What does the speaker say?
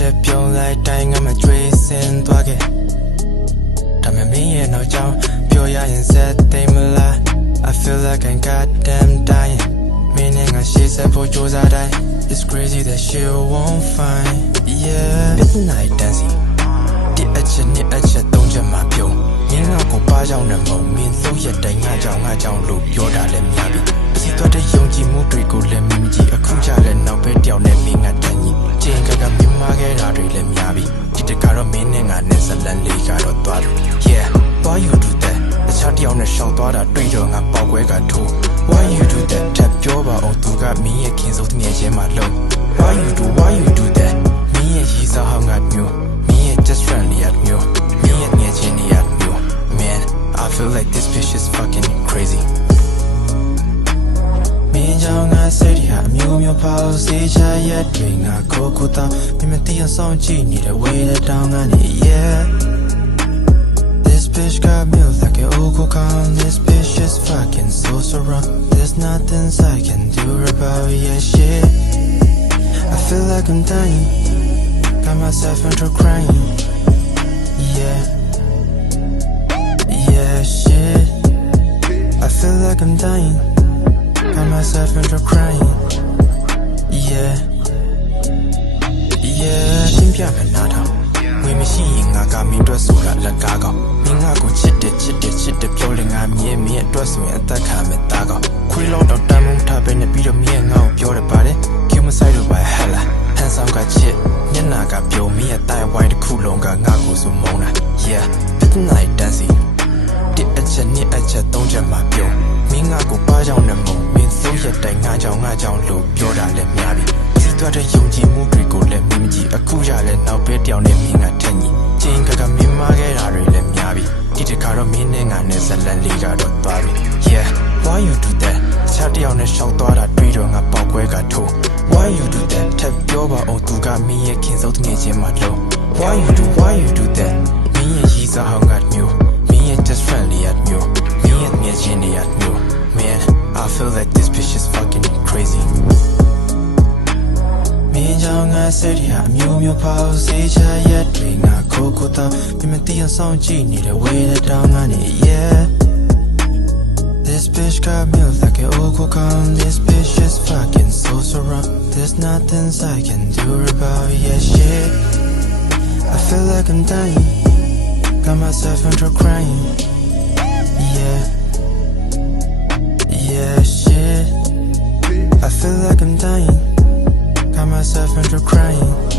shit beyond like dying I'm a tracing dwage Damn me and no job pure and said they lie I feel like I'm goddamn dying Meaning I she said for yours I die It's crazy that she won't find Yeah midnight dancing The edge don't jump my pill You know go ba down the moment so yet they nga down loop your darling yabi See to the young Jimu Trico let me ji a kuja and now bet down let me at Tani Jane got me market out let me yabi Did the car meaning I Netherland Lake out of thought Yeah why you do that The chatty on the show thought I trade on a bogwega too Why you do that tap job or to got me a king of me a my low Why you do that Me and he's a hung at you Me and just friendly at you Me and me Jenny at you Man I feel like this bitch is fucking crazy Me and I said yeah mew pause cha yet doing a cocoa down Me and the song G need a way down on it yeah This bitch got me like an Okokan This bitch is fucking so surround There's nothing I can do about it, yeah shit I feel like I'm dying Got myself into crying Yeah Yeah shit I feel like I'm dying Got myself into crying Yeah Yeah ရှင်းပြမယ်နားထောင်ဝေမရှိရင်ငါကမင်းတို့ဆိုတာလက်ကားကောင်းမင်းငါကိုချစ်တယ်ပြောလေငါမြင်အတွက်ဆိုရင်အသက်ခံမယ်တားကောင်းခွေးလောက်တော့တမ်းမထားပဲနဲ့ပြီးတော့မင်းငါ့ကိုပြောတယ်ပါတယ်ကင်းမဆိုင်လို့ပါဟဲ့လားဟန်ဆောင်ကချစ်မျက်နာကပြုံမင်းရဲ့တိုင်ဝိုင်းတစ်ခုလုံးကငါ့ကိုဆိုမုန်းတာ Yeah midnight dancing ဒီအချက်သုံးချက်မှပြုံးမင်းငါကိုပါကြောင်နဲ့မုန်းမင်းစိုးရတိုင်ငါကြောင်လို့ပြောတာလည်းများပြီစီသွားတဲ့ယုံကြည်မှုတွေကိုလည်းမင်းမကြည့်အခုရလဲနောက်ပဲတောင်းနေမင်းငါထက်ညီချင်းကမင်းမခဲ့တာတွေလည်းများပြီဒီတခါတော့မင်းနဲ့ငါနဲ့ဇလန်လေးကတော့သွားပြီ Yeah why you do that ချားတယောက်နဲ့ရှောက်သွားတာတွေးတော့ငါပေါက်ခွဲကထိုး Why you do that ထပ်ပြောပါအောင်သူကမင်းရဲ့ခင်ဆုံးတငယ်ချင်းမှလုံး Why you do that မင်းရဲ့ရီးစားဟောင်းကမျိုးမင်းရဲ့ just friendly at မျိုးမင်းရဲ့ငယ်ချင်းတွေ at မျိုး Man I feel like this bitch is fucking crazy Me and I said yeah mew pause cha yet doing a cocoa down Me and the song G need a way down on it yeah This bitch got me like an Okokan This bitch is fucking so surround There's nothing I can do about it yeah shit I feel like I'm dying Got myself into crying Yeah Yeah shit I feel like I'm dying Got myself into crying